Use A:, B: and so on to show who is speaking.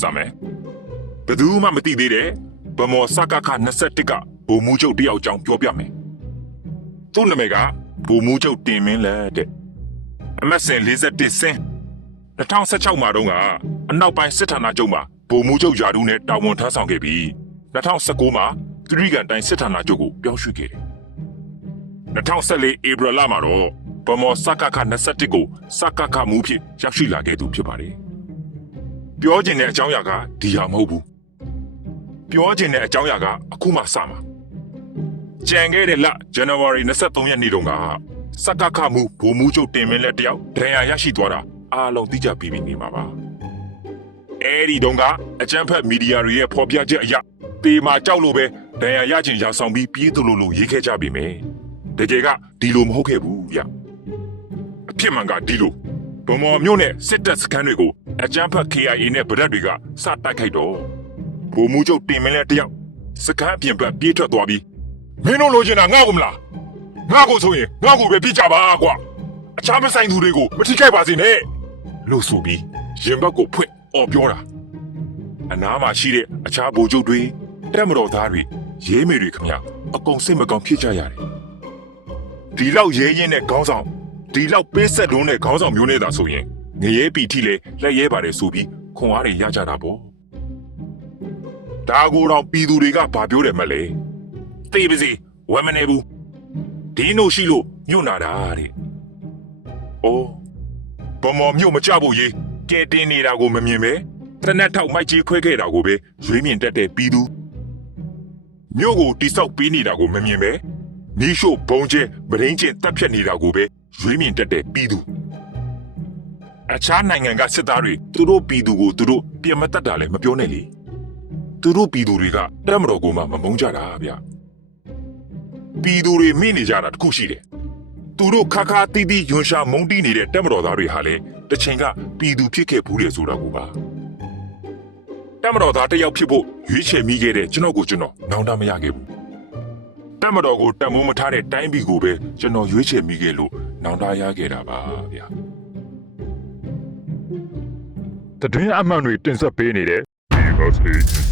A: စမယ်ဘယ်သူမှမသိသေးတဲ့ဗမော်စကခ21ကဘုံမူချုပ်တယောက်အကြောင်းပြောပြမယ်သူ့နာမည်ကဘုံမူချုပ်တင်မင်းလက်တဲ့အမတ်စင်41စင်း2016မှာတုန်းကအနောက်ပိုင်းစစ်ဌာနချုပ်မှာဘုံမူချုပ်ယာဒူးနဲ့တာဝန်ထမ်းဆောင်ခဲ့ပြီး2019မှာသရီကန်တိုင်းစစ်ဌာနချုပ်ကိုပြောင်းရွှေ့ခဲ့တယ်2014ဧပြီလမှာတော့ဗမော်စကခ21ကိုစကခမူဖြစ်ရောက်ရှိလာခဲ့သူဖြစ်ပါတယ် ပြောချင်တဲ့အကြောင်းအရာကဒီဟာမဟုတ်ဘူးပြောချင်တဲ့အကြောင်းအရာကအခုမှစမှာကြံခဲ့တဲ့လဇန်နဝါရီ23ရက်နေ့တုန်းကစကခမူဘိုလ်မူချုပ်တင်မင်းလက်တယောက်ဒဏ်ရာရရှိသွားတာအားလုံးသိကြပြီးပြီနေမှာပါအဲ့ဒီတုန်းကအကြမ်းဖက်မီဒီယာတွေရဲ့ဖော်ပြချက်အရပေမာကြောက်လို့ပဲဒဏ်ရာရခြင်းရာဆောင်ပြီးပြေးသူလိုလိုရေးခဲ့ကြပြီမယ်တကယ်ကဒီလိုမဟုတ်ခဲ့ဘူးဗျအဖြစ်မှန်ကဒီလိုဗမော်မျိုးနဲ့စစ်တပ်စခန်းတွေကို အကြမ်းဖက် KIA နဲ့ဗဒတ်တွေကစတိုက်ခိုက်တော့ဗိုလ်မှူးချုပ်တင်မင်းလဲတယောက်စခန်းအပြင်ဘက်ပြေးထွက်သွားပြီးမင်းတို့လိုချင်တာငါ့ကိုမလားငါ့ကိုဆိုရင်ငါ့ကိုပဲပြစ်ကြပါကွာအခြားမဆိုင်သူတွေကိုမထိခိုက်ပါစေနဲ့လို့ဆိုပြီးရင်ဘက်ကိုဖွင့်អော်ပြောတာအနားမှာရှိတဲ့အခြားဗိုလ်ချုပ်တွေတက်မတော်သားတွေရဲမေတွေခမရအကုန်စိတ်မကောင်းဖြစ်ကြရတယ်ဒီလောက်ရဲရင်တဲ့ခေါင်းဆောင်ဒီလောက်ပေးဆက်လုံးတဲ့ခေါင်းဆောင်မျိုးနဲ့သာဆိုရင် ငရဲပီထီလေလက်ရဲပါတယ်ဆိုပြီးခွန်အားတွေရကြတာပေါ့ဒါကိုတော့ပြည်သူတွေကဘာပြောတယ်မလဲသိပါစေဝမ်းမနေဘူးဒီနို့ရှိလို့ညွတ်နာတာတဲ့အိုးဘမော်မြို့မကြဖို့ရေးကဲတင်နေတာကိုမမြင်ပဲတနက်ထောက်မိုက်ကြီးခွဲခဲ့တာကိုပဲရွေးမြင်တတ်တဲ့ပြည်သူမြို့ကိုတိဆောက်ပေးနေတာကိုမမြင်ပဲမီးရှို့ဘုံကျဲမရင်းကျင်တပ်ဖြတ်နေတာကိုပဲရွေးမြင်တတ်တဲ့ပြည်သူ အခြားနိုင်ငံကစစ်သားတွေသူတို့ပြည်သူကိုသူတို့ပြန်မတတ်တာလည်းမပြောနဲ့လေသူတို့ပြည်သူတွေကတက်မတော်ကိုမှမမုန်းကြတာဗျပြည်သူတွေမိနေကြတာတခုရှိတယ်သူတို့ခါခါတီးတီးယွန်ရှာမုန်းတီးနေတဲ့တက်မတော်သားတွေဟာလည်းတစ်ချိန်ကပြည်သူဖြစ်ခဲ့ဘူးလေဆိုတာကိုပါတက်မတော်သားတစ်ယောက်ဖြစ်ဖို့ရွေးချယ်မိခဲ့တဲ့ကျွန်တော်ကိုကျွန်တော်နောင်တမရခဲ့ဘူးတက်မတော်ကိုတန်မိုးမထားတဲ့တိုင်းပြည်ကိုပဲကျွန်တော်ရွေးချယ်မိခဲ့လို့နောင်တရခဲ့တာပါဗျာ
B: တတွင်းအမှန်တွေတင်ဆက်ပေးနေတဲ့ Because it is